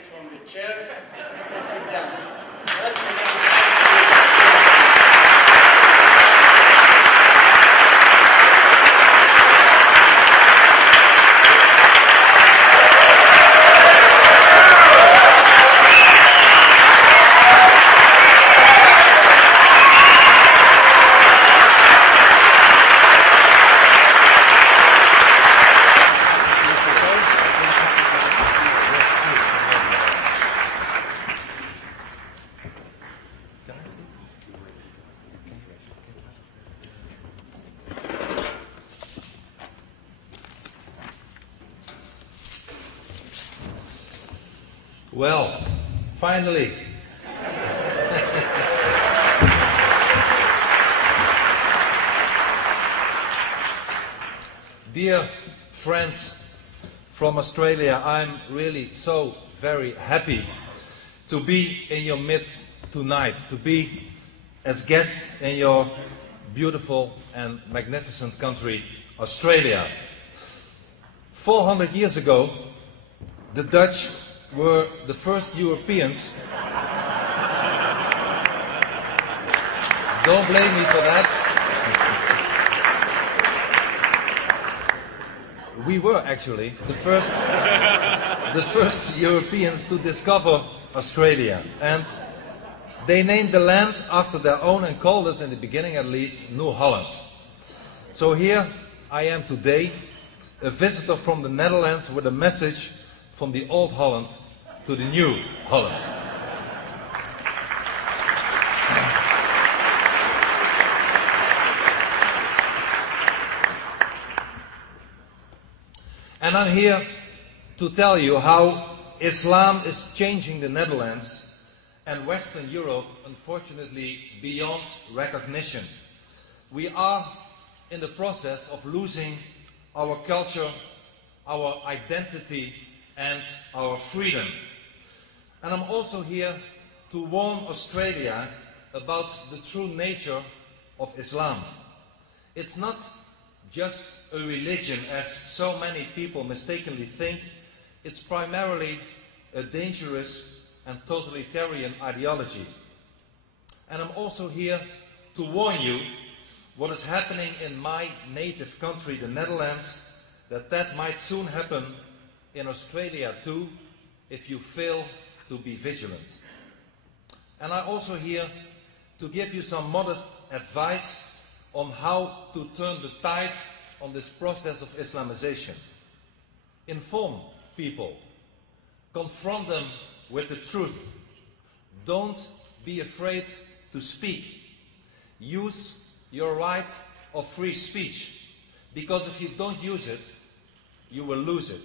raise from the chair and to sit down. Let's begin. Well, finally. Dear friends from Australia, I'm really so very happy to be in your midst tonight, to be as guests in your beautiful and magnificent country, Australia. 400 years ago, the Dutch were the first Europeans. Don't blame me for that. We were actually the first Europeans to discover Australia. And they named the land after their own and called it, in the beginning at least, New Holland. So here I am today, a visitor from the Netherlands with a message from the old Holland to the new Holland. And I'm here to tell you how Islam is changing the Netherlands and Western Europe, unfortunately, beyond recognition. We are in the process of losing our culture, our identity, and our freedom. And I'm also here to warn Australia about the true nature of Islam. It's not just a religion, as so many people mistakenly think. It's primarily a dangerous and totalitarian ideology. And I'm also here to warn you what is happening in my native country, the Netherlands, that might soon happen in Australia too, if you fail to be vigilant. And I'm also here to give you some modest advice on how to turn the tide on this process of Islamization. Inform people. Confront them with the truth. Don't be afraid to speak. Use your right of free speech, because if you don't use it, you will lose it.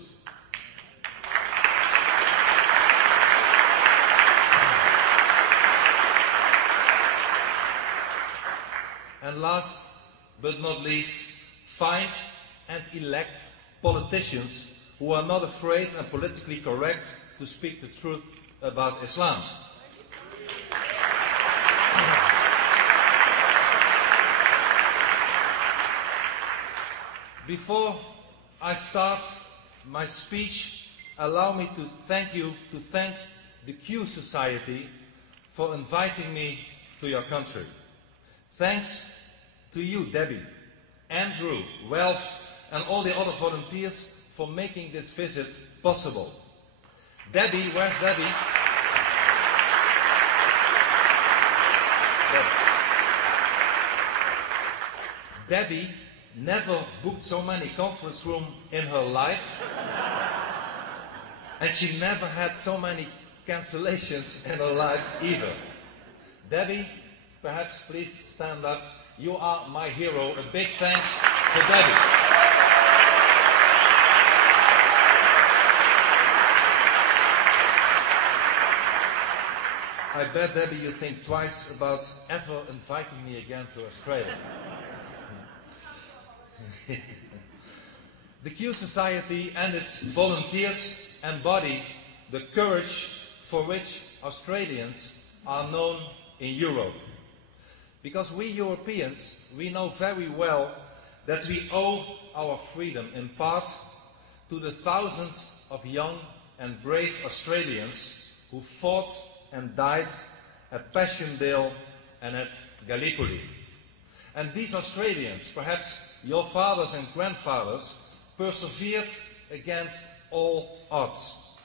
And last but not least, find and elect politicians who are not afraid and politically correct to speak the truth about Islam. Before I start my speech, allow me to thank the Q Society for inviting me to your country. Thanks to you, Debbie, Andrew, Ralph, and all the other volunteers for making this visit possible. Debbie, where's Debbie? Debbie never booked so many conference rooms in her life, and she never had so many cancellations in her life either. Debbie, perhaps please stand up. You are my hero. A big thanks to Debbie. I bet, Debbie, you think twice about ever inviting me again to Australia. The Q Society and its volunteers embody the courage for which Australians are known in Europe. Because we Europeans, we know very well that we owe our freedom in part to the thousands of young and brave Australians who fought and died at Passchendaele and at Gallipoli. And these Australians, perhaps your fathers and grandfathers, persevered against all odds.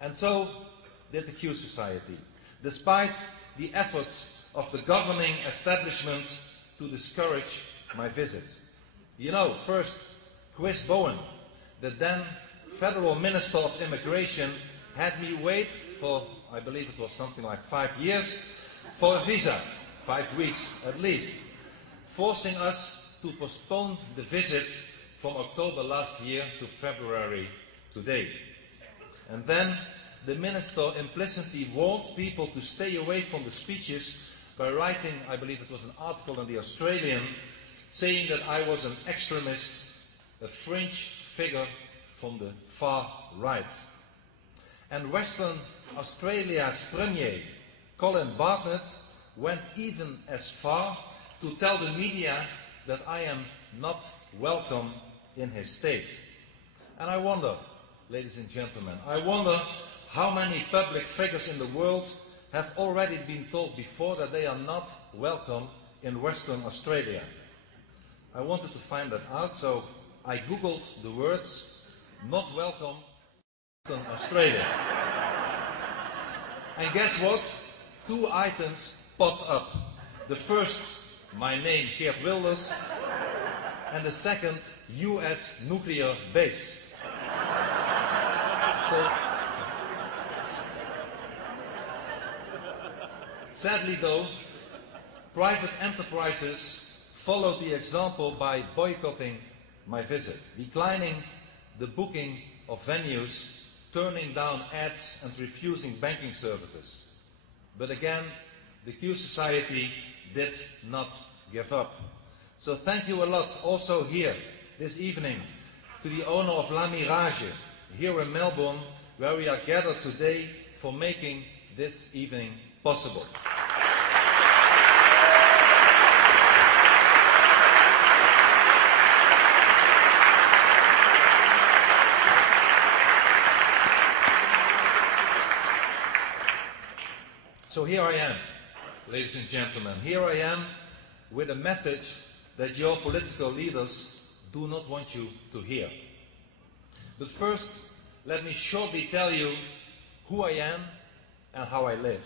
And so did the Q Society, despite the efforts of the governing establishment to discourage my visit. You know, first, Chris Bowen, the then Federal Minister of Immigration, had me wait for, I believe it was something like 5 years, for a visa, 5 weeks at least, forcing us to postpone the visit from October last year to February today. And then the minister implicitly warned people to stay away from the speeches by writing, I believe it was an article in the Australian, saying that I was an extremist, a fringe figure from the far right. And Western Australia's Premier, Colin Bartlett, went even as far to tell the media that I am not welcome in his state. And I wonder, ladies and gentlemen, I wonder how many public figures in the world have already been told before that they are not welcome in Western Australia. I wanted to find that out, so I googled the words, "not welcome in Western Australia." And guess what? 2 items popped up. The first, my name, Geert Wilders, and the second, US nuclear base. So, sadly though, private enterprises followed the example by boycotting my visit, declining the booking of venues, turning down ads and refusing banking services. But again, the Q Society did not give up. So thank you a lot also here this evening to the owner of La Mirage here in Melbourne, where we are gathered today for making this evening possible. So here I am, ladies and gentlemen, here I am with a message that your political leaders do not want you to hear. But first, let me shortly tell you who I am and how I live.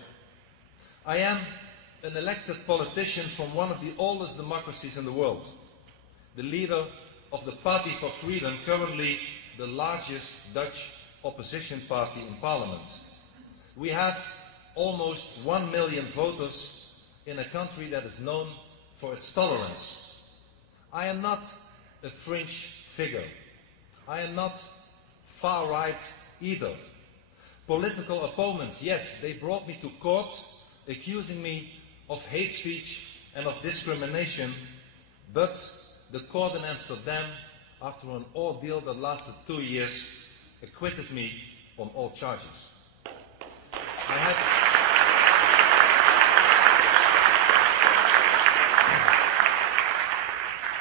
I am an elected politician from one of the oldest democracies in the world, the leader of the Party for Freedom, currently the largest Dutch opposition party in Parliament. We have almost 1 million voters in a country that is known for its tolerance. I am not a fringe figure. I am not far right either. Political opponents, yes, they brought me to court accusing me of hate speech and of discrimination, but the court in Amsterdam, after an ordeal that lasted 2 years, acquitted me on all charges.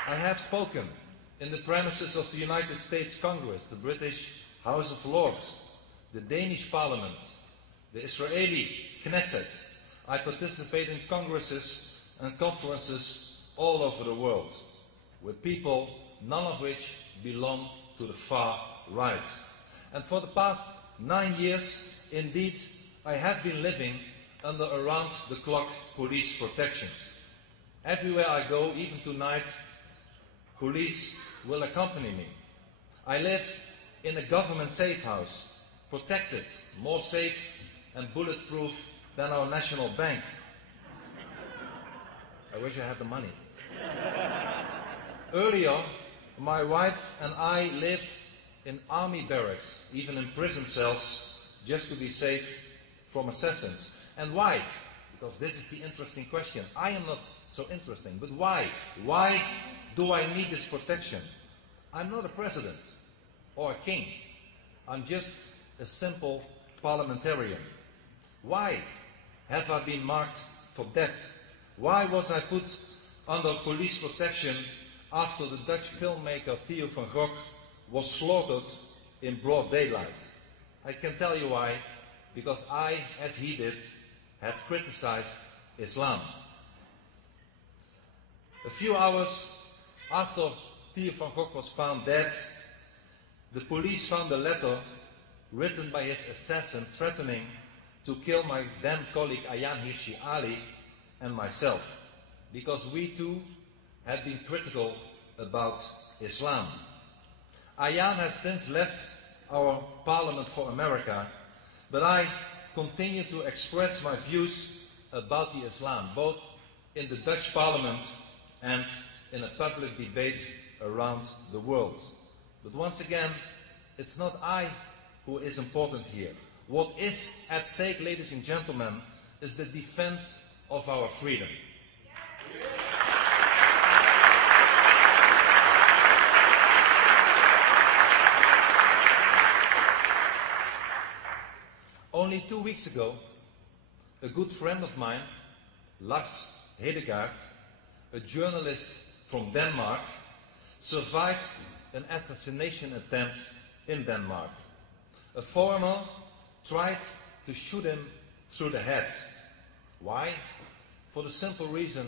I have spoken in the premises of the United States Congress, the British House of Lords, the Danish Parliament, the Israeli Knesset. I participate in congresses and conferences all over the world with people, none of which belong to the far right. And for the past 9 years, indeed, I have been living under around-the-clock police protections. Everywhere I go, even tonight, police will accompany me. I live in a government safe house, protected, more safe and bulletproof than our national bank. I wish I had the money. Earlier, my wife and I lived in army barracks, even in prison cells, just to be safe from assassins. And why? Because this is the interesting question. I am not so interesting, but why? Why do I need this protection? I'm not a president or a king. I'm just a simple parliamentarian. Why have I been marked for death? Why was I put under police protection after the Dutch filmmaker Theo van Gogh was slaughtered in broad daylight? I can tell you why. Because I, as he did, have criticized Islam. A few hours after Theo van Gogh was found dead, the police found a letter written by his assassin threatening to kill my then colleague Ayaan Hirsi Ali and myself, because we too had been critical about Islam. Ayaan has since left our parliament for America, but I continue to express my views about the Islam, both in the Dutch parliament and in a public debate around the world. But once again, it's not I who is important here. What is at stake, ladies and gentlemen, is the defense of our freedom. Only 2 weeks ago, a good friend of mine, Lars Hedegaard, a journalist from Denmark, survived an assassination attempt in Denmark. A foreigner tried to shoot him through the head. Why? For the simple reason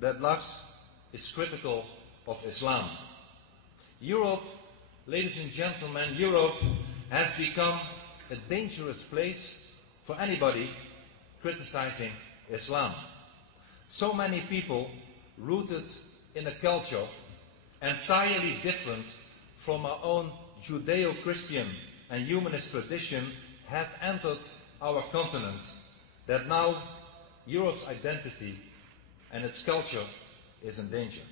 that Lars is critical of Islam. Europe, ladies and gentlemen, Europe has become a dangerous place for anybody criticizing Islam. So many people rooted in a culture entirely different from our own Judeo-Christian and humanist tradition have entered our continent, that now Europe's identity and its culture is in danger.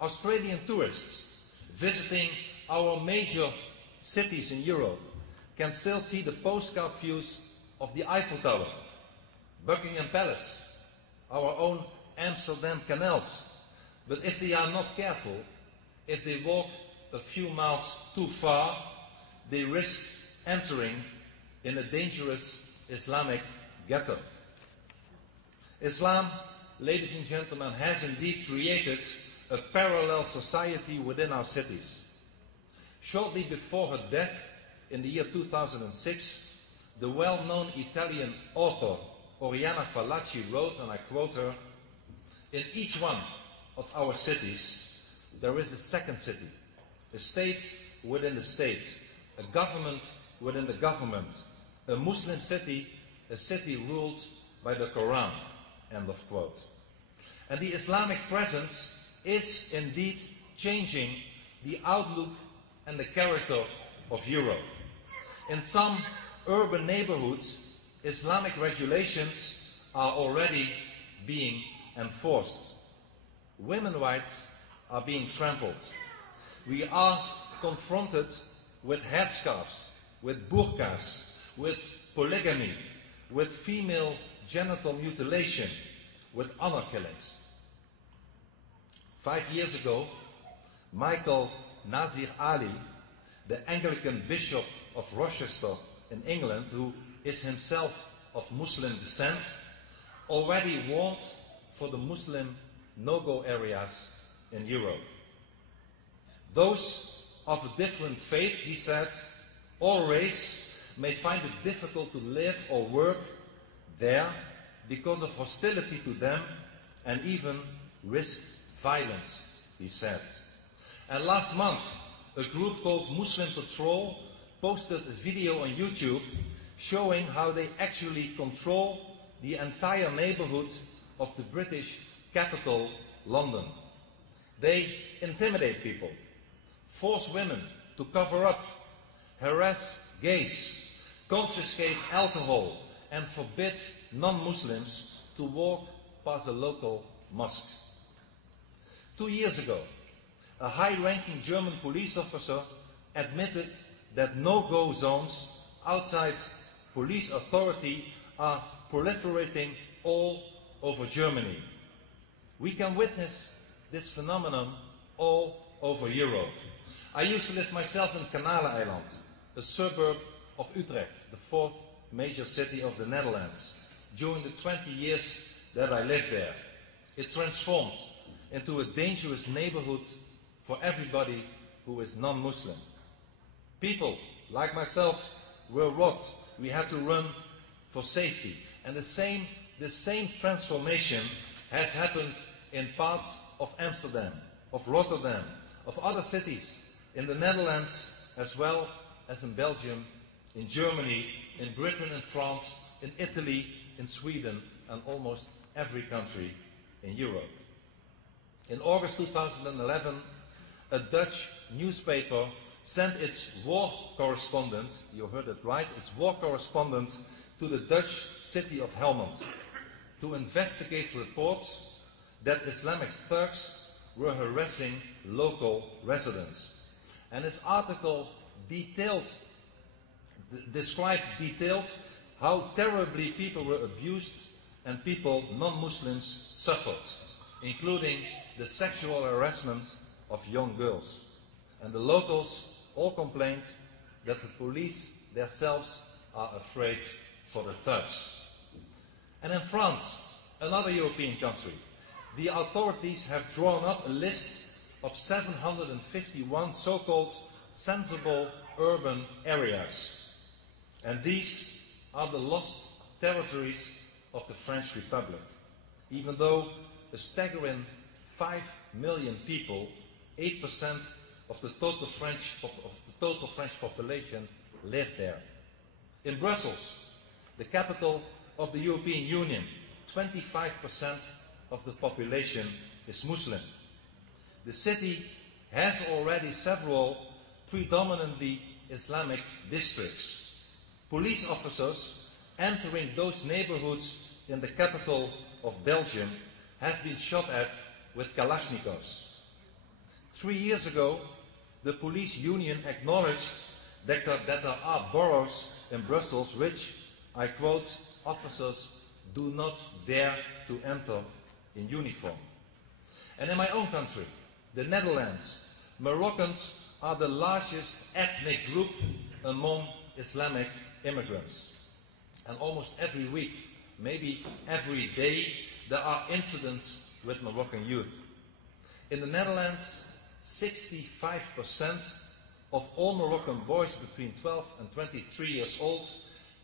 Australian tourists visiting our major cities in Europe can still see the postcard views of the Eiffel Tower, Buckingham Palace, our own Amsterdam canals. But if they are not careful, if they walk a few miles too far, they risk entering in a dangerous Islamic ghetto. Islam, ladies and gentlemen, has indeed created a parallel society within our cities. Shortly before her death in the year 2006, the well-known Italian author Oriana Fallaci wrote, and I quote her, "In each one of our cities, there is a second city, a state within the state, a government within the government, a Muslim city, a city ruled by the Quran," end of quote. And the Islamic presence is indeed changing the outlook and the character of Europe. In some urban neighborhoods, Islamic regulations are already being enforced. Women's rights are being trampled. We are confronted with headscarves, with burqas, with polygamy, with female genital mutilation, with honor killings. 5 years ago, Michael Nazir Ali, the Anglican Bishop of Rochester in England, who is himself of Muslim descent, already warned for the Muslim no-go areas in Europe. Those of a different faith, he said, or race, may find it difficult to live or work there because of hostility to them and even risk violence, he said. And last month, a group called Muslim Patrol posted a video on YouTube showing how they actually control the entire neighborhood of the British capital, London. They intimidate people, force women to cover up, harass gays, confiscate alcohol, and forbid non-Muslims to walk past a local mosque. 2 years ago, a high-ranking German police officer admitted that no-go zones outside police authority are proliferating all over Germany. We can witness this phenomenon all over Europe. I used to live myself in Kanaleiland, a suburb of Utrecht, the fourth major city of the Netherlands. During the 20 years that I lived there, it transformed into a dangerous neighborhood for everybody who is non-Muslim. People like myself were robbed. We had to run for safety. And the same transformation has happened in parts of Amsterdam, of Rotterdam, of other cities, in the Netherlands as well as in Belgium, in Germany, in Britain and France, in Italy, in Sweden, and almost every country in Europe. In August 2011, a Dutch newspaper sent its war correspondent, you heard it right, its war correspondent to the Dutch city of Helmond to investigate reports that Islamic thugs were harassing local residents. And this article described how terribly people were abused and people, non-Muslims, suffered, including the sexual harassment of young girls. And the locals all complained that the police themselves are afraid for the thugs. And in France, another European country, the authorities have drawn up a list of 751 so-called sensible urban areas. And these are the lost territories of the French Republic. Even though a staggering 5 million people, 8% of the total French population, live there. In Brussels, the capital of the European Union, 25% of the population is Muslim. The city has already several predominantly Islamic districts. Police officers entering those neighborhoods in the capital of Belgium have been shot at with Kalashnikovs. 3 years ago, the police union acknowledged that there are boroughs in Brussels which, I quote, officers do not dare to enter in uniform. And in my own country, the Netherlands, Moroccans are the largest ethnic group among Islamic immigrants. And almost every week, maybe every day, there are incidents with Moroccan youth. In the Netherlands, 65% of all Moroccan boys between 12 and 23 years old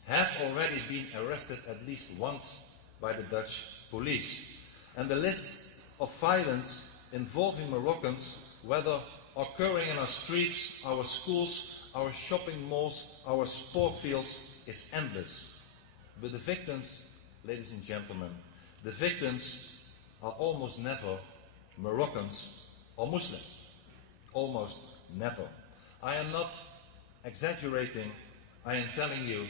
have already been arrested at least once by the Dutch police. And the list of violence involving Moroccans, whether occurring in our streets, our schools, our shopping malls, our sport fields, is endless. But the victims, ladies and gentlemen, the victims are almost never Moroccans or Muslims. Almost never. I am not exaggerating, I am telling you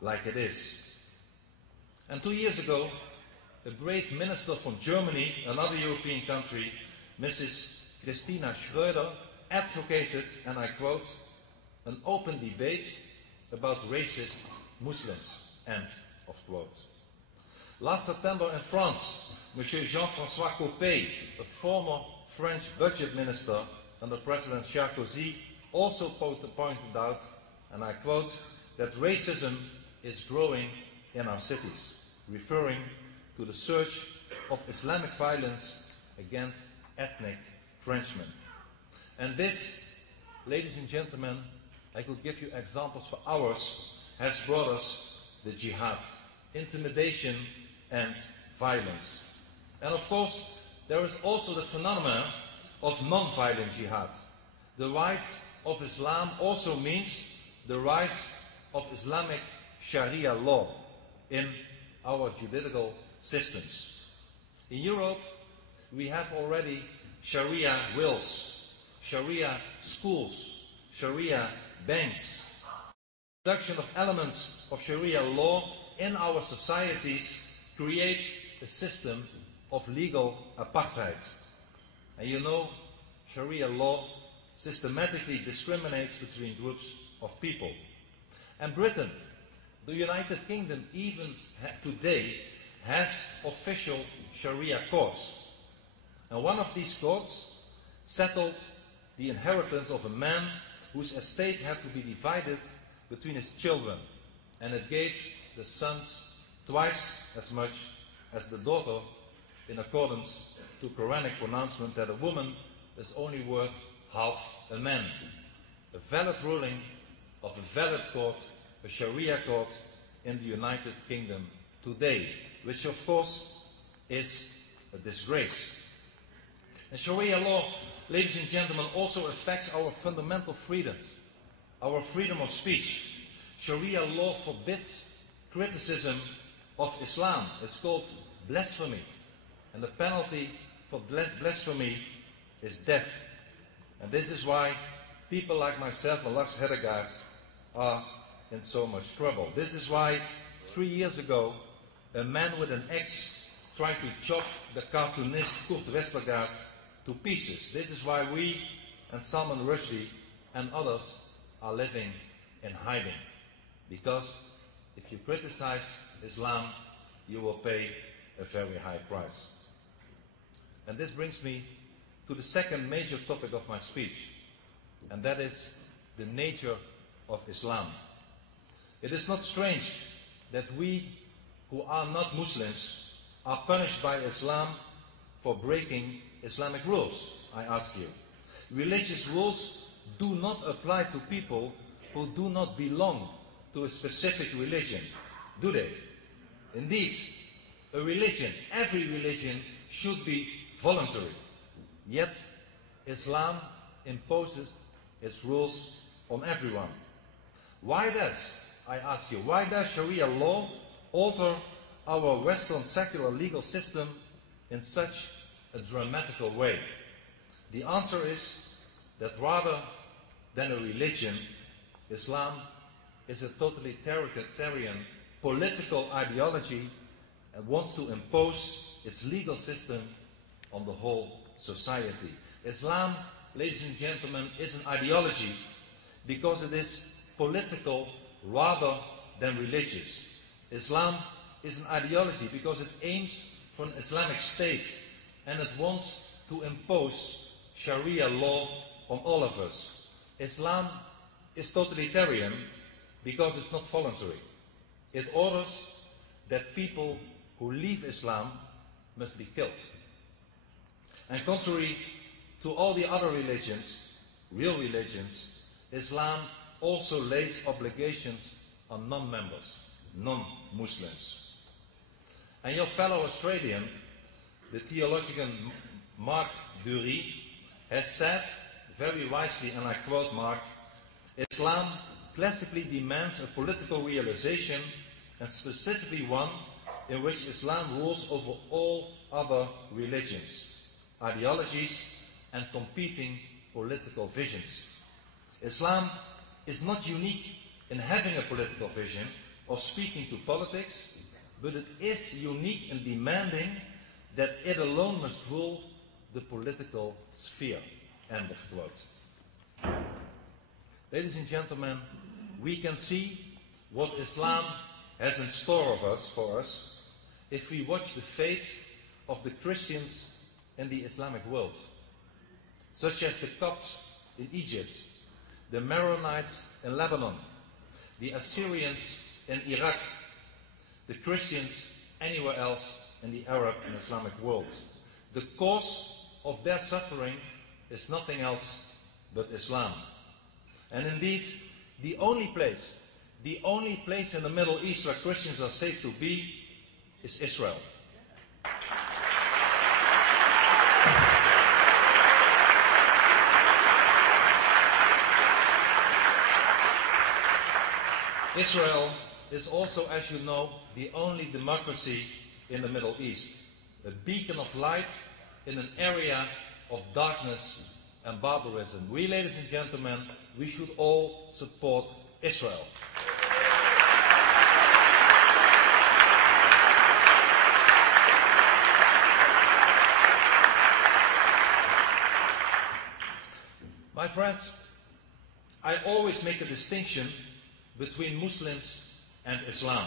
like it is. And 2 years ago, a brave minister from Germany, another European country, Mrs. Christina Schröder, advocated, and I quote, an open debate about racist Muslims, end of quote. Last September in France, Monsieur Jean-François Copé, a former French budget minister under President Sarkozy, also pointed out, and I quote, that racism is growing in our cities, referring to the surge of Islamic violence against ethnic Frenchmen. And this, ladies and gentlemen, I could give you examples for hours, has brought us the jihad, intimidation and violence. And of course, there is also the phenomenon of non-violent jihad. The rise of Islam also means the rise of Islamic Sharia law in our judicial systems. In Europe, we have already Sharia wills, Sharia schools, Sharia banks. The introduction of elements of Sharia law in our societies create a system of legal apartheid. And you know, Sharia law systematically discriminates between groups of people. And Britain, the United Kingdom, even today has official Sharia courts. And one of these courts settled the inheritance of a man whose estate had to be divided between his children. And it gave the sons twice as much as the daughter, in accordance to Quranic pronouncement that a woman is only worth half a man. A valid ruling of a valid court a Sharia court in the United Kingdom today, which of course is a disgrace. And Sharia law, ladies and gentlemen, also affects our fundamental freedoms, our freedom of speech. Sharia law forbids criticism of Islam. It's called blasphemy. And the penalty for blasphemy is death. And this is why people like myself and Lars Hedegaard are in so much trouble. This is why 3 years ago a man with an axe tried to chop the cartoonist Kurt Westergaard to pieces. This is why we and Salman Rushdie and others are living in hiding. Because if you criticize Islam, you will pay a very high price. And this brings me to the second major topic of my speech, and that is the nature of Islam. It is not strange that we who are not Muslims are punished by Islam for breaking Islamic rules, I ask you. Religious rules do not apply to people who do not belong to a specific religion, do they? Indeed, a religion, every religion, should be voluntary. Yet, Islam imposes its rules on everyone. Why does, I ask you, why does Sharia law alter our Western secular legal system in such a dramatical way? The answer is that rather than a religion, Islam is a totalitarian political ideology and wants to impose its legal system on the whole society. Islam, ladies and gentlemen, is an ideology because it is political rather than religious. Islam is an ideology because it aims for an Islamic state and it wants to impose Sharia law on all of us. Islam is totalitarian because it's not voluntary. It orders that people who leave Islam must be killed. And contrary to all the other religions, real religions, Islam also lays obligations on non-members, non-Muslims. And your fellow Australian, the theologian Mark Dury, has said, very wisely, and I quote Mark, Islam classically demands a political realization, and specifically one in which Islam rules over all other religions, ideologies, and competing political visions. Islam is not unique in having a political vision or speaking to politics, but it is unique in demanding that it alone must rule the political sphere. End of quote. Ladies and gentlemen, we can see what Islam has in store for us if we watch the fate of the Christians in the Islamic world, such as the Copts in Egypt, the Maronites in Lebanon, the Assyrians in Iraq, the Christians anywhere else in the Arab and Islamic world. The cause of their suffering is nothing else but Islam. And indeed, the only place in the Middle East where Christians are safe to be is Israel. Israel is also, as you know, the only democracy in the Middle East, a beacon of light in an area of darkness and barbarism. We, ladies and gentlemen, we should all support Israel. My friends, I always make a distinction between Muslims and Islam.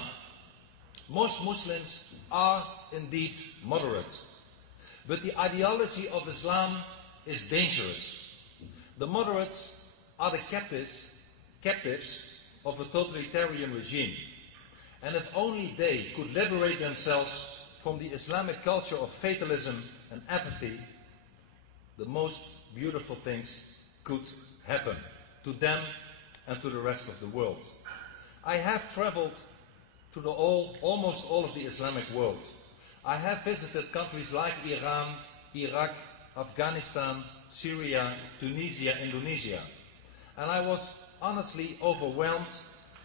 Most Muslims are indeed moderate, but the ideology of Islam is dangerous. The moderates are the captives of a totalitarian regime, and if only they could liberate themselves from the Islamic culture of fatalism and apathy, the most beautiful things could happen to them and to the rest of the world. I have traveled to almost all of the Islamic world. I have visited countries like Iran, Iraq, Afghanistan, Syria, Tunisia, Indonesia. And I was honestly overwhelmed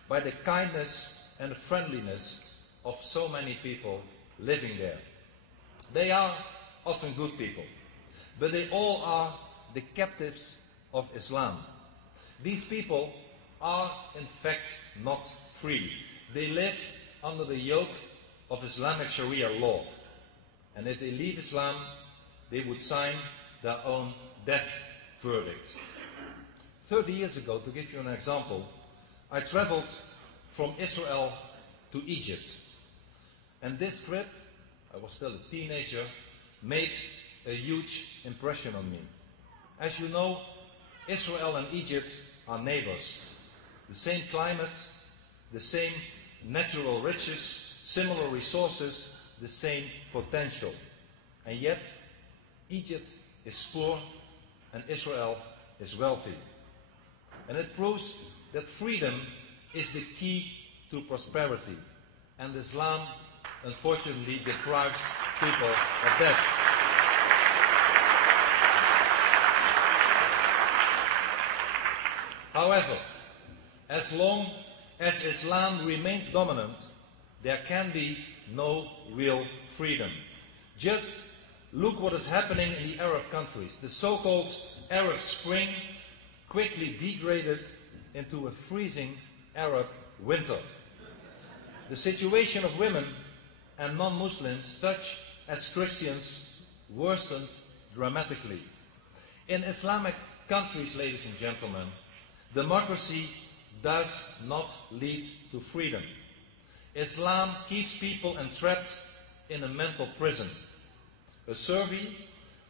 by the kindness and the friendliness of so many people living there. They are often good people, but they all are the captives of Islam. These people are in fact not free. They live under the yoke of Islamic Sharia law. And if they leave Islam, they would sign their own death verdict. 30 years ago, to give you an example, I traveled from Israel to Egypt. And this trip, I was still a teenager, made a huge impression on me. As you know, Israel and Egypt are neighbors. The same climate, the same natural riches, similar resources, the same potential. And yet, Egypt is poor and Israel is wealthy. And it proves that freedom is the key to prosperity. And Islam, unfortunately, deprives people of that. However, as long as Islam remains dominant, there can be no real freedom. Just look what is happening in the Arab countries. The so-called Arab Spring quickly degraded into a freezing Arab winter. The situation of women and non-Muslims, such as Christians, worsened dramatically. In Islamic countries, ladies and gentlemen, democracy does not lead to freedom. Islam keeps people entrapped in a mental prison. A survey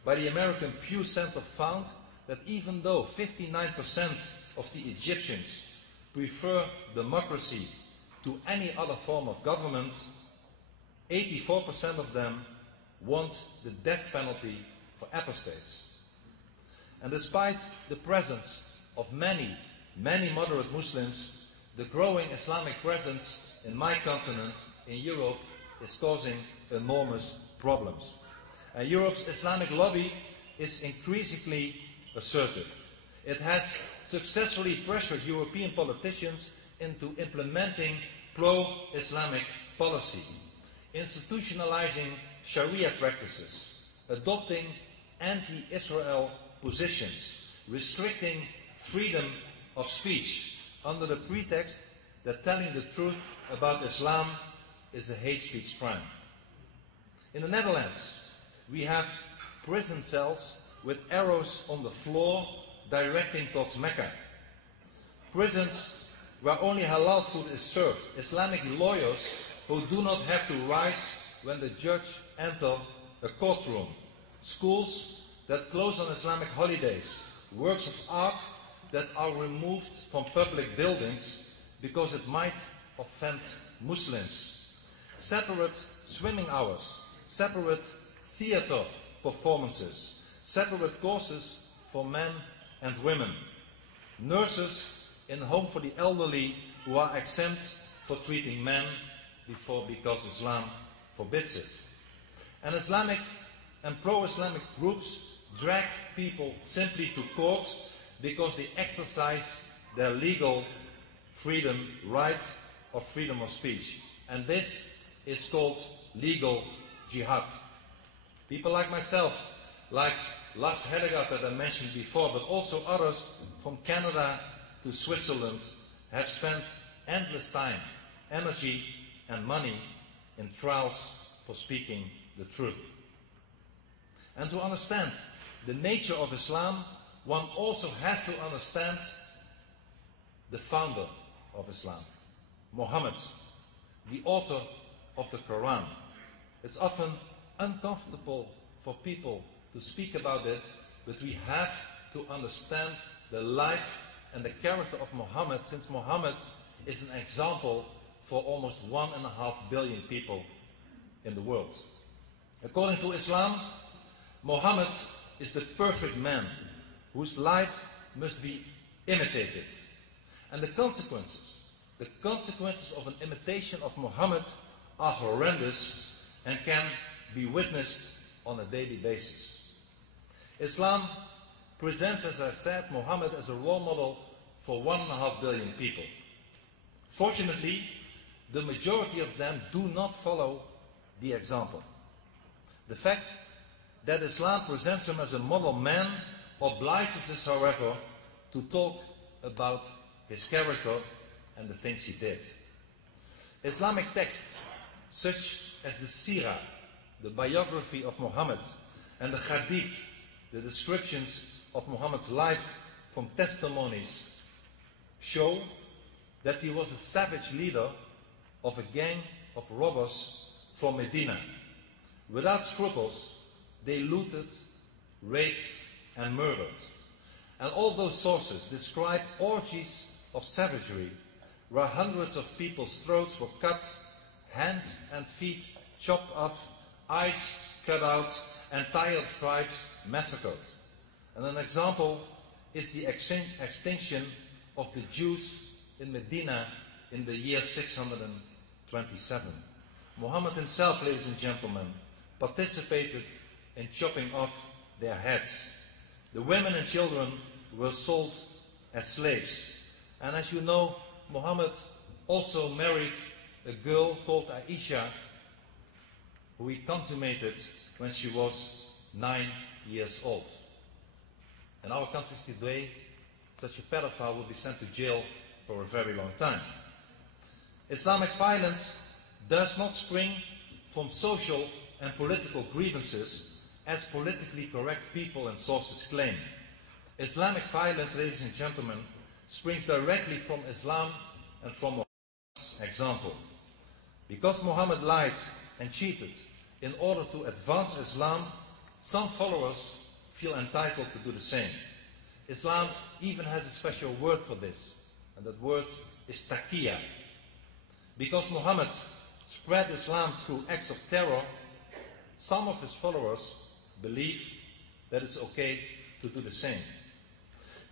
by the American Pew Center found that even though 59% of the Egyptians prefer democracy to any other form of government, 84% of them want the death penalty for apostates. And despite the presence of many moderate Muslims, the growing Islamic presence in my continent, in Europe, is causing enormous problems. And Europe's Islamic lobby is increasingly assertive. It has successfully pressured European politicians into implementing pro-Islamic policy, institutionalizing Sharia practices, adopting anti-Israel positions, restricting freedom of speech under the pretext that telling the truth about Islam is a hate speech crime. In the Netherlands, we have prison cells with arrows on the floor directing towards Mecca. Prisons where only halal food is served. Islamic lawyers who do not have to rise when the judge enters a courtroom. Schools that close on Islamic holidays. Works of art that are removed from public buildings because it might offend Muslims. Separate swimming hours. Separate theater performances. Separate courses for men and women. Nurses in a home for the elderly who are exempt for treating men because Islam forbids it. And Islamic and pro-Islamic groups drag people simply to court because they exercise their legal freedom right of freedom of speech. And this is called legal jihad. People like myself, like Lars Hedegaard that I mentioned before, but also others from Canada to Switzerland have spent endless time, energy and money in trials for speaking the truth. And to understand the nature of Islam, one also has to understand the founder of Islam, Mohammed, the author of the Quran. It's often uncomfortable for people to speak about it, but we have to understand the life and the character of Mohammed, since Mohammed is an example for almost 1.5 billion people in the world. According to Islam, Mohammed is the perfect man whose life must be imitated. And the consequences The consequences of an imitation of Mohammed are horrendous and can be witnessed on a daily basis. Islam presents, as I said, Mohammed as a role model for 1.5 billion people. Fortunately, the majority of them do not follow the example. The fact that Islam presents him as a model man obliges us, however, to talk about his character and the things he did. Islamic texts such as the Sirah, the biography of Muhammad, and the Hadith, the descriptions of Muhammad's life from testimonies, show that he was a savage leader of a gang of robbers from Medina. Without scruples, they looted, raped, and murdered. And all those sources describe orgies of savagery, where hundreds of people's throats were cut, hands and feet chopped off, eyes cut out, entire tribes massacred. And an example is the extinction of the Jews in Medina in the year 627. Muhammad himself, ladies and gentlemen, participated in chopping off their heads. The women and children were sold as slaves. And as you know, Muhammad also married a girl called Aisha, who he consummated when she was 9 years old. In our country today, such a pedophile will be sent to jail for a very long time. Islamic violence does not spring from social and political grievances, as politically correct people and sources claim. Islamic violence, ladies and gentlemen, springs directly from Islam and from Muhammad's example. Because Muhammad lied and cheated in order to advance Islam, some followers feel entitled to do the same. Islam even has a special word for this, and that word is taqiyya. Because Muhammad spread Islam through acts of terror, some of his followers believe that it's okay to do the same.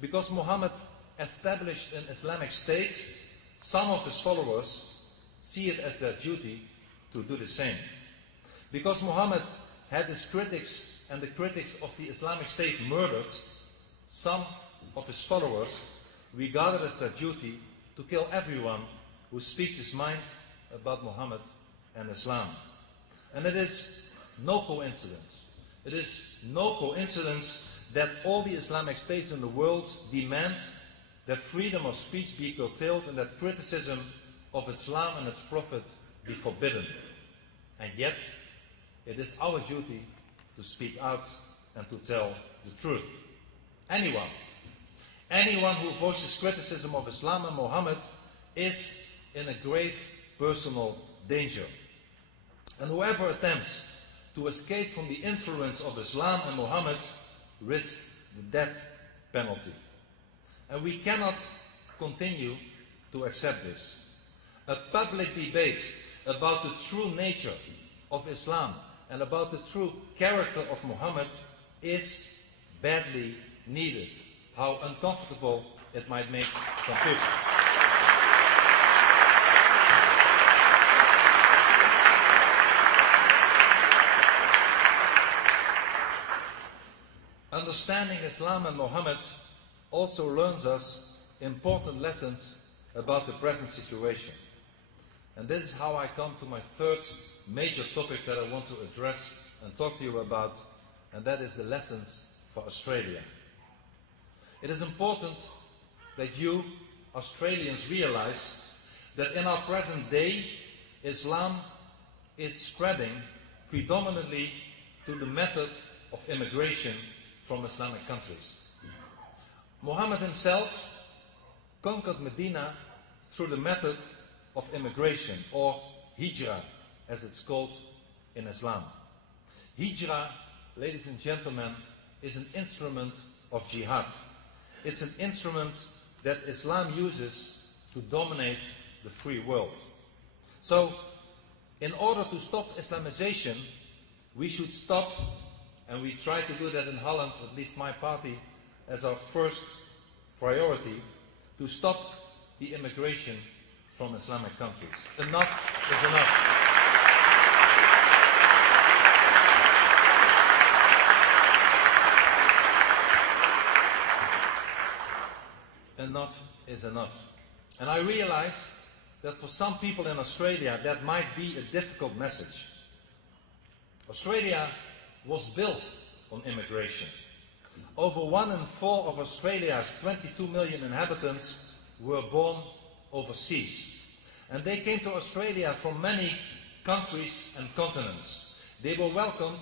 Because Muhammad established an Islamic state, some of his followers see it as their duty to do the same. Because Muhammad had his critics and the critics of the Islamic State murdered, some of his followers regard it as their duty to kill everyone who speaks his mind about Muhammad and Islam. And it is no coincidence. It is no coincidence that all the Islamic states in the world demand that freedom of speech be curtailed and that criticism of Islam and its prophet be forbidden. And yet, it is our duty to speak out and to tell the truth. Anyone who voices criticism of Islam and Muhammad is in a grave personal danger. And whoever attempts to escape from the influence of Islam and Muhammad risks the death penalty. And we cannot continue to accept this. A public debate about the true nature of Islam and about the true character of Muhammad is badly needed, how uncomfortable it might make some people. Understanding Islam and Muhammad also learns us important lessons about the present situation. And this is how I come to my third major topic that I want to address and talk to you about, and that is the lessons for Australia. It is important that you, Australians, realize that in our present day, Islam is spreading predominantly through the method of immigration from Islamic countries. Muhammad himself conquered Medina through the method of immigration, or hijrah, as it's called in Islam. Hijrah, ladies and gentlemen, is an instrument of jihad. It's an instrument that Islam uses to dominate the free world. So, in order to stop Islamization, we should stop, and we try to do that in Holland, at least my party, as our first priority, to stop the immigration from Islamic countries. Enough is enough. Enough is enough. And I realize that for some people in Australia that might be a difficult message. Australia was built on immigration. Over 1 in 4 of Australia's 22 million inhabitants were born overseas. And they came to Australia from many countries and continents. They were welcomed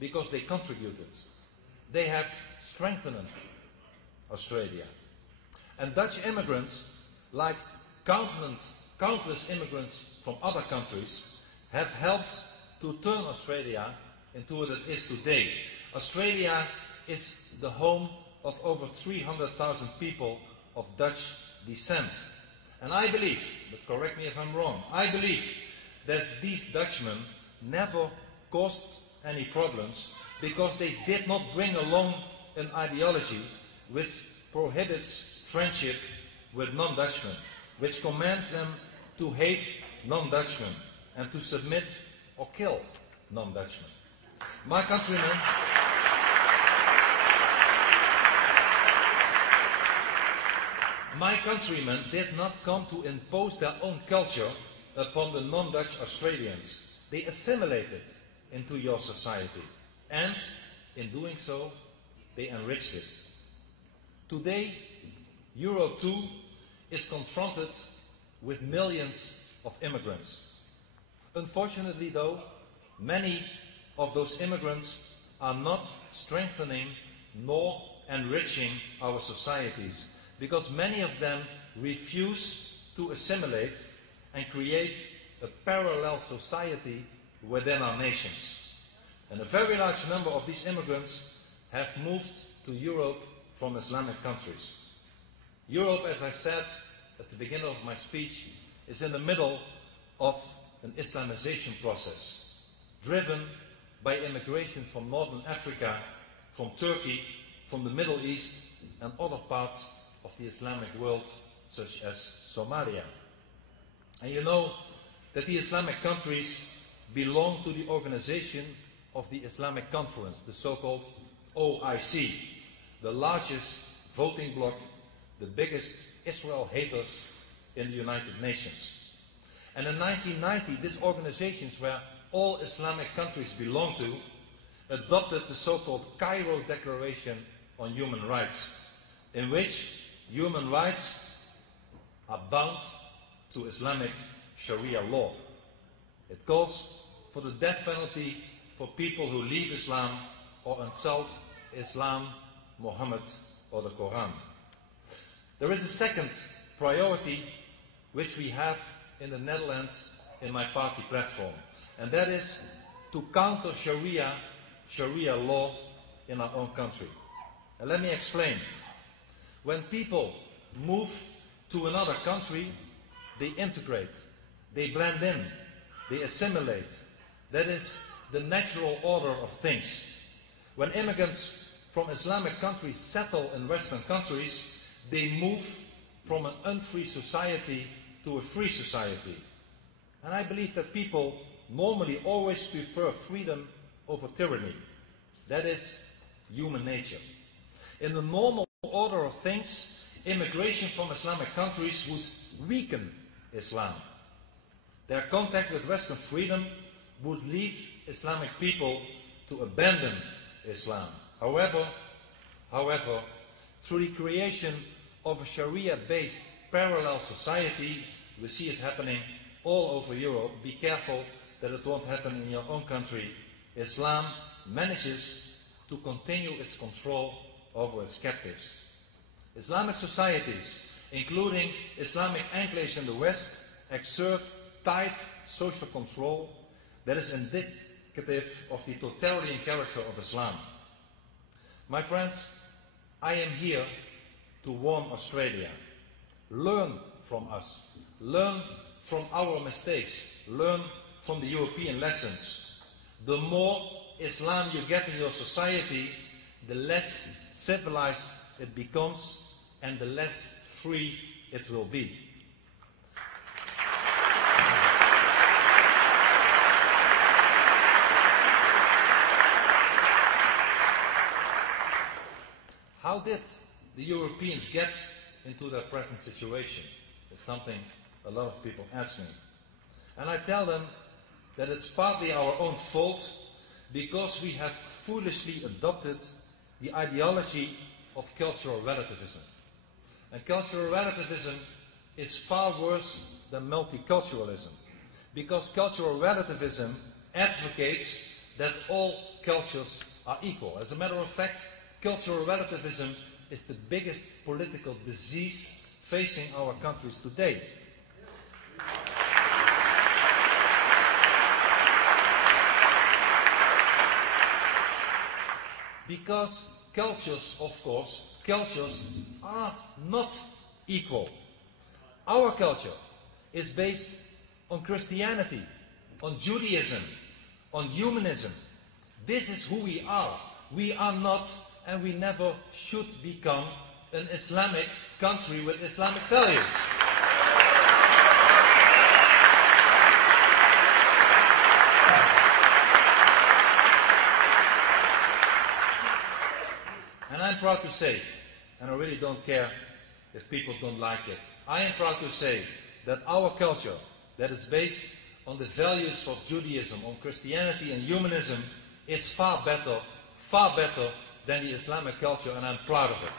because they contributed. They have strengthened Australia. And Dutch immigrants, like countless immigrants from other countries, have helped to turn Australia into what it is today. Australia is the home of over 300,000 people of Dutch descent. And I believe, but correct me if I'm wrong, I believe that these Dutchmen never caused any problems because they did not bring along an ideology which prohibits friendship with non-Dutchmen, which commands them to hate non-Dutchmen and to submit or kill non-Dutchmen. My countrymen did not come to impose their own culture upon the non-Dutch Australians. They assimilated into your society, and in doing so, they enriched it. Today, Europe too is confronted with millions of immigrants. Unfortunately though, many of those immigrants are not strengthening nor enriching our societies, because many of them refuse to assimilate and create a parallel society within our nations. And a very large number of these immigrants have moved to Europe from Islamic countries. Europe, as I said at the beginning of my speech, is in the middle of an Islamization process, driven by immigration from Northern Africa, from Turkey, from the Middle East, and other parts of the Islamic world, such as Somalia. And you know that the Islamic countries belong to the organization of the Islamic Conference, the so-called OIC, the largest voting bloc, the biggest Israel haters in the United Nations. And in 1990, this organization, where all Islamic countries belong to, adopted the so-called Cairo Declaration on Human Rights, in which human rights are bound to Islamic Sharia law. It calls for the death penalty for people who leave Islam or insult Islam, Mohammed, or the Quran. There is a second priority which we have in the Netherlands in my party platform, and that is to counter Sharia law in our own country. And let me explain. When people move to another country, they integrate, they blend in, they assimilate. That is the natural order of things. When immigrants from Islamic countries settle in Western countries, they move from an unfree society to a free society. And I believe that people normally always prefer freedom over tyranny. That is human nature. In the normal order of things, immigration from Islamic countries would weaken Islam. Their contact with Western freedom would lead Islamic people to abandon Islam. However, through the creation of a Sharia-based parallel society, we see it happening all over Europe. Be careful that it won't happen in your own country. Islam manages to continue its control over its captives. Islamic societies, including Islamic enclaves in the West, exert tight social control that is indicative of the totalitarian character of Islam. My friends, I am here to warn Australia. Learn from us. Learn from our mistakes. Learn from the European lessons. The more Islam you get in your society, the less civilized it becomes and the less free it will be. did the Europeans get into their present situation? It's something a lot of people ask me. And I tell them that it's partly our own fault because we have foolishly adopted the ideology of cultural relativism. And cultural relativism is far worse than multiculturalism, because cultural relativism advocates that all cultures are equal. As a matter of fact, cultural relativism is the biggest political disease facing our countries today. Because cultures, of course, cultures are not equal. Our culture is based on Christianity, on Judaism, on humanism. This is who we are. We are not, and we never should become, an Islamic country with Islamic values. And I'm proud to say, and I really don't care if people don't like it, I am proud to say that our culture, that is based on the values of Judaism, on Christianity and humanism, is far better than the Islamic culture, and I'm proud of it.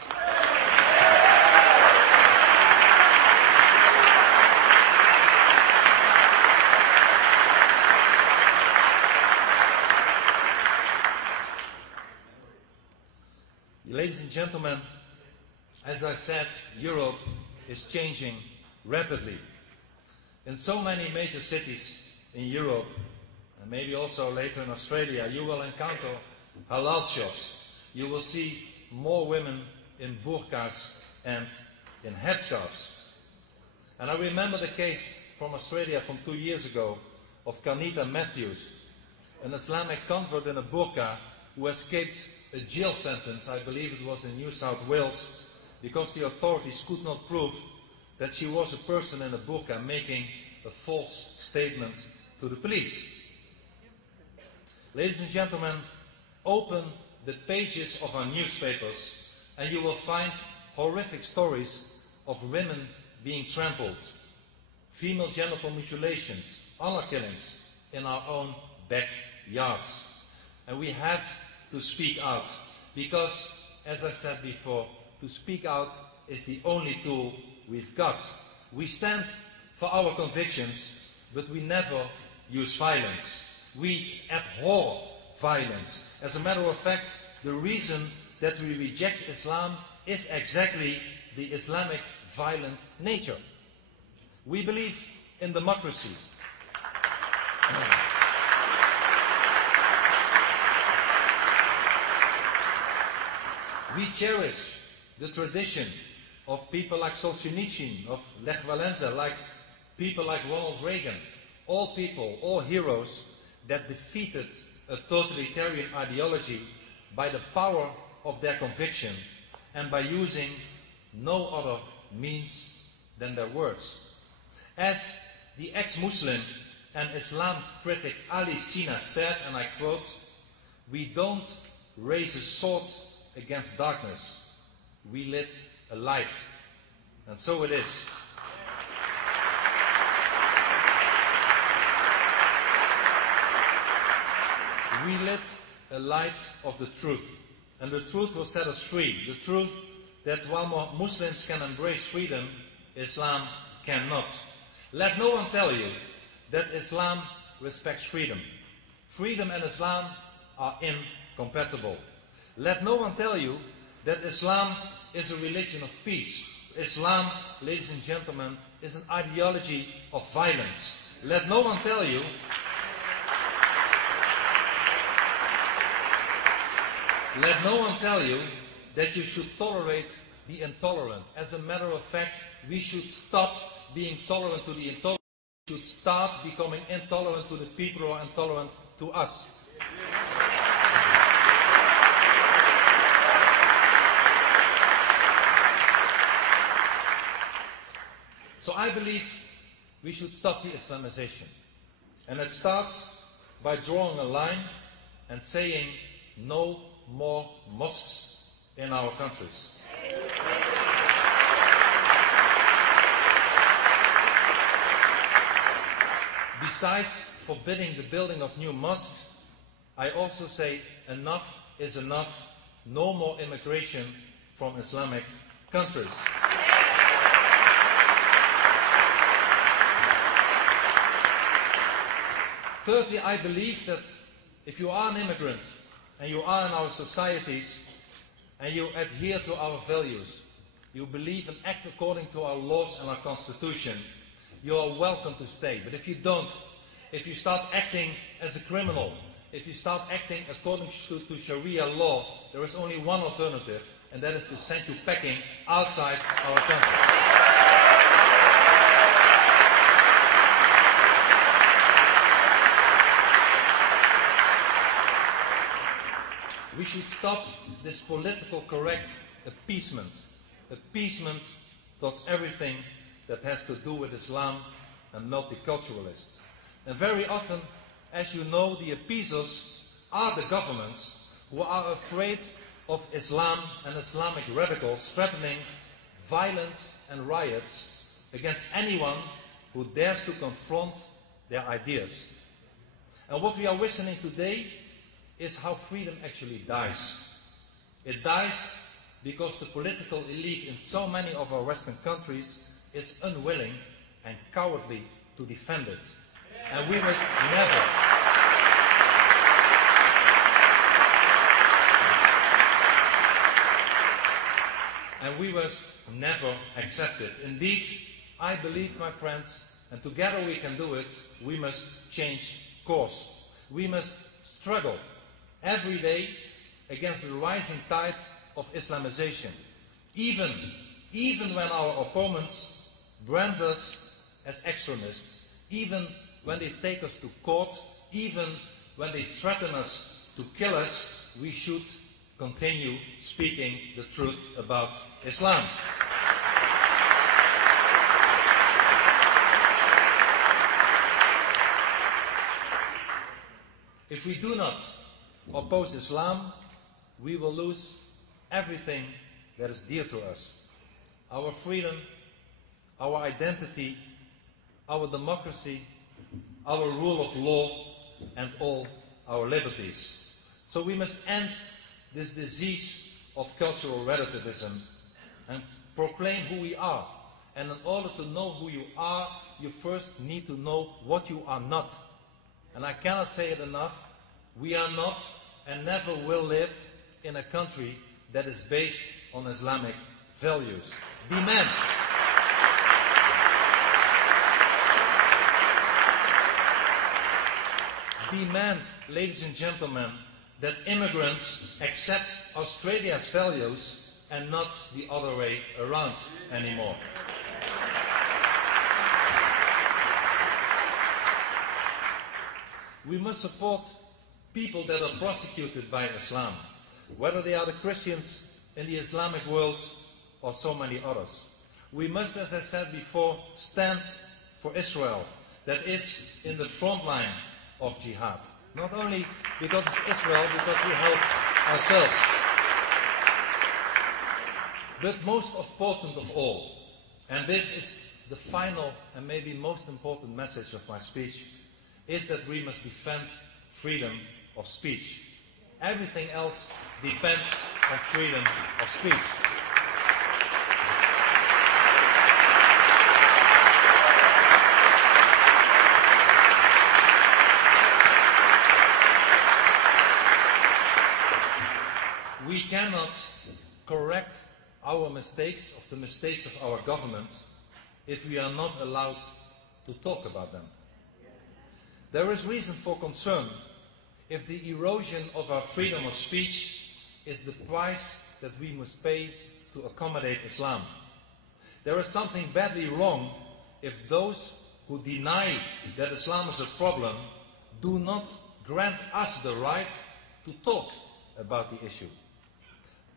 Ladies and gentlemen, as I said, Europe is changing rapidly. In so many major cities in Europe, and maybe also later in Australia, you will encounter halal shops. You will see more women in burqas and in headscarves. And I remember the case from Australia from 2 years ago of Kanita Matthews, an Islamic convert in a burqa who escaped a jail sentence, I believe it was in New South Wales, because the authorities could not prove that she was a person in a burqa making a false statement to the police. Ladies and gentlemen, open the pages of our newspapers and you will find horrific stories of women being trampled, female genital mutilations, honor killings in our own backyards. And we have to speak out, because, as I said before, to speak out is the only tool we've got. We stand for our convictions, but we never use violence. We abhor violence. As a matter of fact, the reason that we reject Islam is exactly the Islamic violent nature. We believe in democracy. We cherish the tradition of people like Solzhenitsyn, of Lech Walesa, like people like Ronald Reagan, all people, all heroes that defeated a totalitarian ideology by the power of their conviction and by using no other means than their words. As the ex-Muslim and Islam critic Ali Sina said, and I quote, "We don't raise a sword against darkness, we lit a light." And so it is. We lit a light of the truth, and the truth will set us free. The truth that while Muslims can embrace freedom, Islam cannot. Let no one tell you that Islam respects freedom. Freedom and Islam are incompatible. Let no one tell you that Islam is a religion of peace. Islam, ladies and gentlemen, is an ideology of violence. Let no one tell you that you should tolerate the intolerant. As a matter of fact, we should stop being tolerant to the intolerant. We should start becoming intolerant to the people who are intolerant to us. So I believe we should stop the Islamization. And it starts by drawing a line and saying no more mosques in our countries. Besides forbidding the building of new mosques, I also say enough is enough. No more immigration from Islamic countries. Thirdly, I believe that if you are an immigrant and you are in our societies and you adhere to our values, you believe and act according to our laws and our constitution, you are welcome to stay. But if you don't, if you start acting as a criminal, if you start acting according to Sharia law, there is only one alternative, and that is to send you packing outside our country. We should stop this political correct appeasement towards everything that has to do with Islam and multiculturalists. And very often, as you know, the appeasers are the governments who are afraid of Islam and Islamic radicals threatening violence and riots against anyone who dares to confront their ideas. And what we are witnessing today is how freedom actually dies. It dies because the political elite in so many of our Western countries is unwilling and cowardly to defend it. And we must never accept it. Indeed, I believe, my friends, and together we can do it, we must change course. We must struggle every day against the rising tide of Islamization, even when our opponents brand us as extremists, even when they take us to court, even when they threaten us to kill us, we should continue speaking the truth about Islam. If we do not oppose Islam, we will lose everything that is dear to us. Our freedom, our identity, our democracy, our rule of law, and all our liberties. So we must end this disease of cultural relativism and proclaim who we are. And in order to know who you are, you first need to know what you are not. And I cannot say it enough, we are not and never will live in a country that is based on Islamic values. Demand, ladies and gentlemen, that immigrants accept Australia's values and not the other way around anymore. We must support people that are persecuted by Islam, whether they are the Christians in the Islamic world or so many others. We must, as I said before, stand for Israel, that is in the front line of jihad. Not only because of Israel, because we help ourselves. But most important of all, and this is the final and maybe most important message of my speech, is that we must defend freedom of speech. Everything else depends on freedom of speech. We cannot correct our mistakes, of the mistakes of our government, if we are not allowed to talk about them. There is reason for concern if the erosion of our freedom of speech is the price that we must pay to accommodate Islam. There is something badly wrong if those who deny that Islam is a problem do not grant us the right to talk about the issue.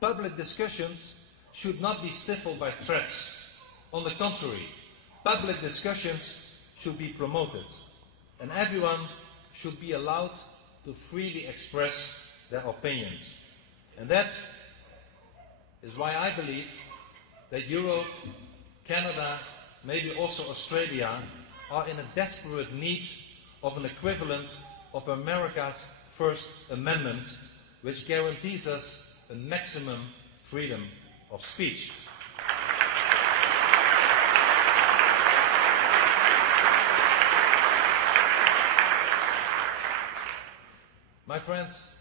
Public discussions should not be stifled by threats. On the contrary, public discussions should be promoted, and everyone should be allowed to freely express their opinions. And that is why I believe that Europe, Canada, maybe also Australia, are in a desperate need of an equivalent of America's First Amendment, which guarantees us a maximum freedom of speech. My friends,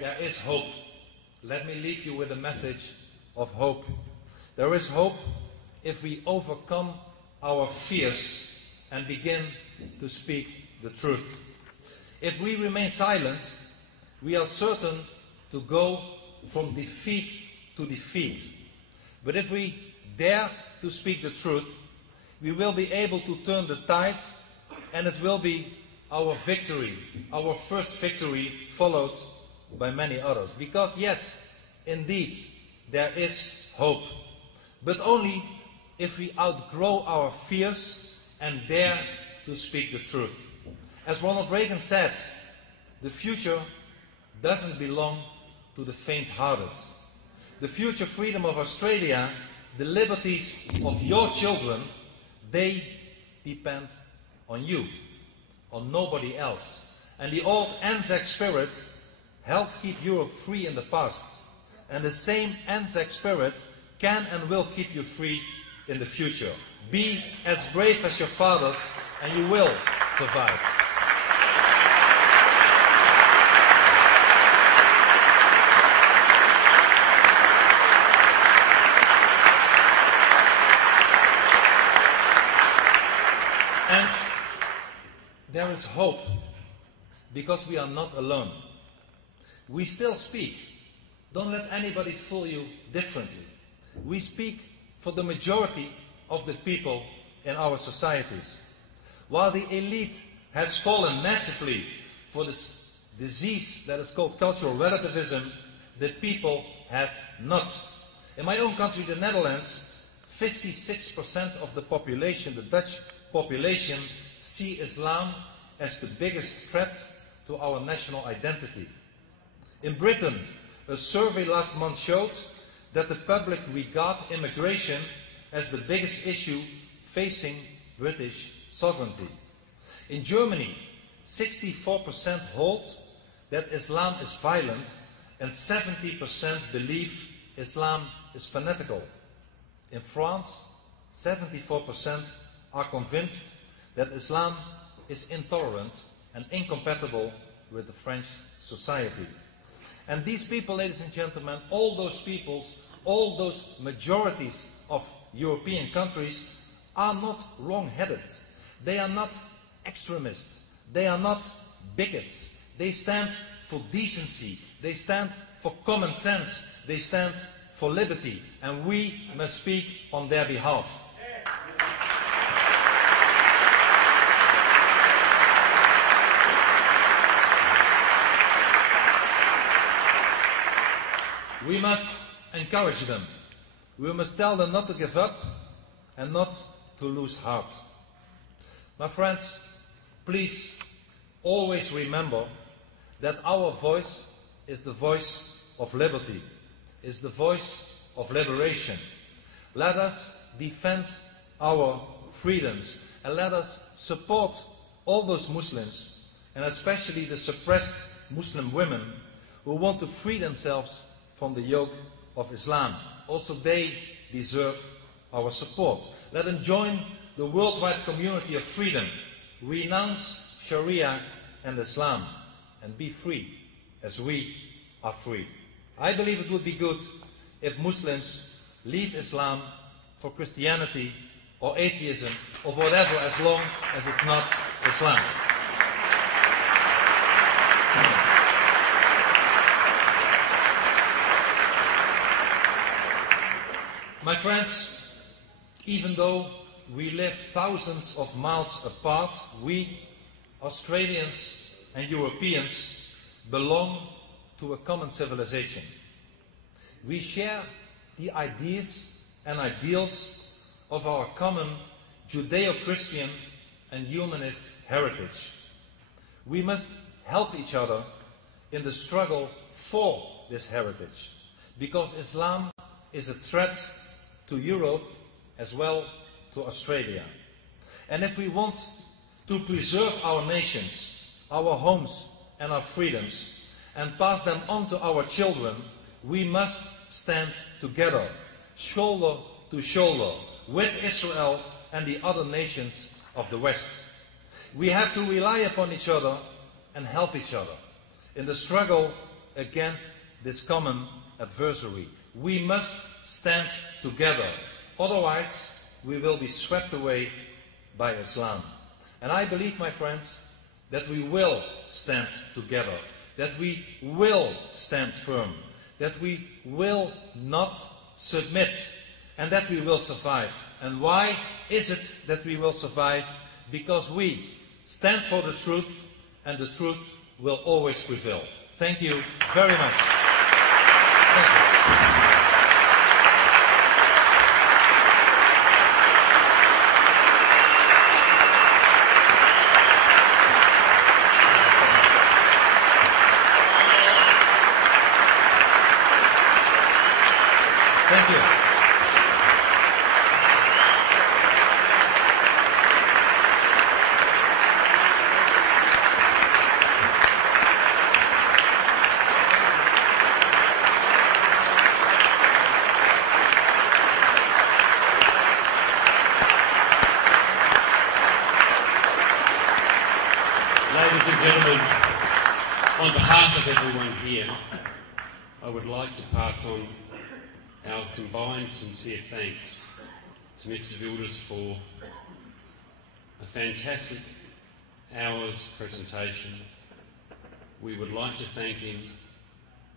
there is hope. Let me leave you with a message of hope. There is hope if we overcome our fears and begin to speak the truth. If we remain silent, we are certain to go from defeat to defeat. But if we dare to speak the truth, we will be able to turn the tide, and it will be our victory, our first victory, followed by many others. Because yes, indeed, there is hope. But only if we outgrow our fears and dare to speak the truth. As Ronald Reagan said, the future doesn't belong to the faint-hearted. The future freedom of Australia, the liberties of your children, they depend on you, on nobody else. And the old Anzac spirit helped keep Europe free in the past. And the same Anzac spirit can and will keep you free in the future. Be as brave as your fathers, and you will survive. And there is hope, because we are not alone. We still speak. Don't let anybody fool you differently. We speak for the majority of the people in our societies. While the elite has fallen massively for this disease that is called cultural relativism, the people have not. In my own country, the Netherlands, 56% of the population, the Dutch population, see Islam as the biggest threat to our national identity. In Britain, a survey last month showed that the public regard immigration as the biggest issue facing British sovereignty. In Germany, 64% hold that Islam is violent, and 70% believe Islam is fanatical. In France, 74% are convinced that Islam is intolerant and incompatible with the French society. And these people, ladies and gentlemen, all those peoples, all those majorities of European countries are not wrong-headed. They are not extremists. They are not bigots. They stand for decency. They stand for common sense. They stand for liberty. And we must speak on their behalf. We must encourage them. We must tell them not to give up and not to lose heart. My friends, please always remember that our voice is the voice of liberty, is the voice of liberation. Let us defend our freedoms, and let us support all those Muslims, and especially the suppressed Muslim women who want to free themselves from the yoke of Islam. Also, they deserve our support. Let them join the worldwide community of freedom, renounce Sharia and Islam, and be free as we are free. I believe it would be good if Muslims leave Islam for Christianity or atheism or whatever, as long as it's not Islam. My friends, even though we live thousands of miles apart, we, Australians and Europeans, belong to a common civilization. We share the ideas and ideals of our common Judeo-Christian and humanist heritage. We must help each other in the struggle for this heritage, because Islam is a threat to Europe as well to Australia. And if we want to preserve our nations, our homes and our freedoms and pass them on to our children, we must stand together, shoulder to shoulder, with Israel and the other nations of the West. We have to rely upon each other and help each other in the struggle against this common adversary. We must stand together, otherwise we will be swept away by Islam. And I believe, my friends, that we will stand together, that we will stand firm, that we will not submit, and that we will survive. And why is it that we will survive? Because we stand for the truth, and the truth will always prevail. Thank you very much. Thank you. Thank you. Ladies and gentlemen, on behalf of everyone here, I would like to pass on our combined sincere thanks to Mr. Wilders for a fantastic hour's presentation. We would like to thank him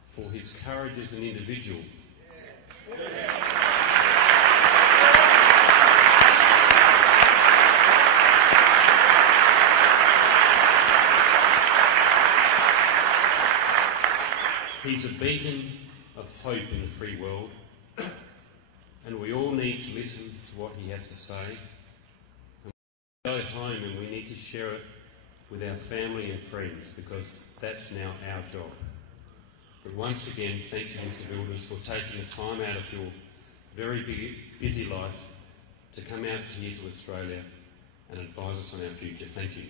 for his courage as an individual. He's a beacon of hope in a free world, and we all need to listen to what he has to say. And we go home and we need to share it with our family and friends, because that's now our job. But once again, thank you, Mr. Wilders, for taking the time out of your very busy life to come out here to Australia and advise us on our future. Thank you.